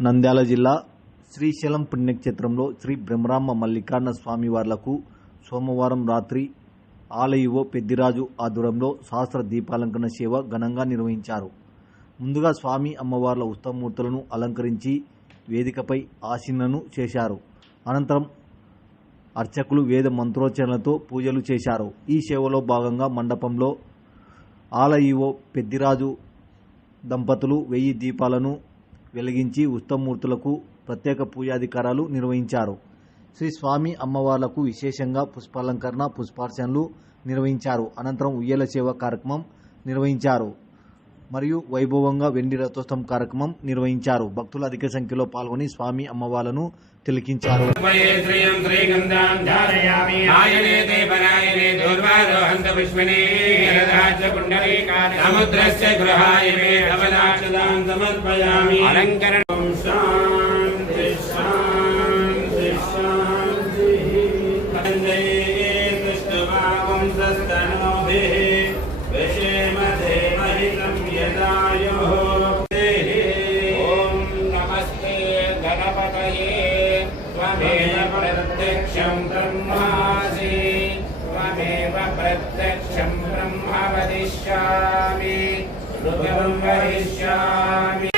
నంద్యాల జిల్లా శ్రీశైలం పుణ్యక్షేత్రంలో శ్రీ బ్రహ్మరామ మల్లికార్జున స్వామివార్లకు సోమవారం రాత్రి ఆలయ పెద్దిరాజు ఆధ్వర్యంలో సహస్ర దీపాలంకరణ సేవ ఘనంగా నిర్వహించారు. ముందుగా స్వామి అమ్మవార్ల ఉత్సవమూర్తులను అలంకరించి వేదికపై ఆసీనులను చేశారు. అనంతరం అర్చకులు వేద మంత్రోచ్చరణలతో పూజలు చేశారు. ఈ సేవలో భాగంగా మండపంలో ఆలయ పెద్దిరాజు దంపతులు 1000 దీపాలను వెలిగించి ఉత్సవమూర్తులకు ప్రత్యేక పూజాధికారాలు నిర్వహించారు. శ్రీ స్వామి అమ్మవార్లకు విశేషంగా పుష్పాలంకరణ, పుష్పార్చనలు నిర్వహించారు. అనంతరం ఉయ్యాల సేవ కార్యక్రమం నిర్వహించారు మరియు వైభవంగా వెండి రథోత్సవం కార్యక్రమం నిర్వహించారు. భక్తులు అధిక సంఖ్యలో పాల్గొని స్వామి అమ్మవార్లను తిలకించారు. प्रत्यक्षं ब्रह्मासि त्वमेव प्रत्यक्षं ब्रह्म वदिष्यामि रूपं वदिष्यामि।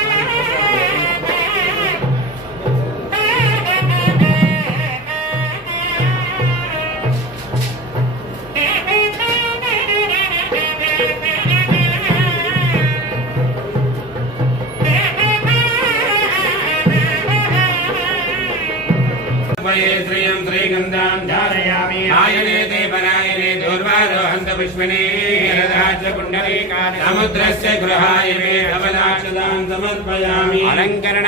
श्रियं श्रीगन्धां धारयामि आयने देवनायने दूर्वारोहन्त पुष्पिने रथाच्च पुण्डरीकानि समुद्रस्य गृहाय मे धवलाक्षदां समर्पयामि। अलङ्करण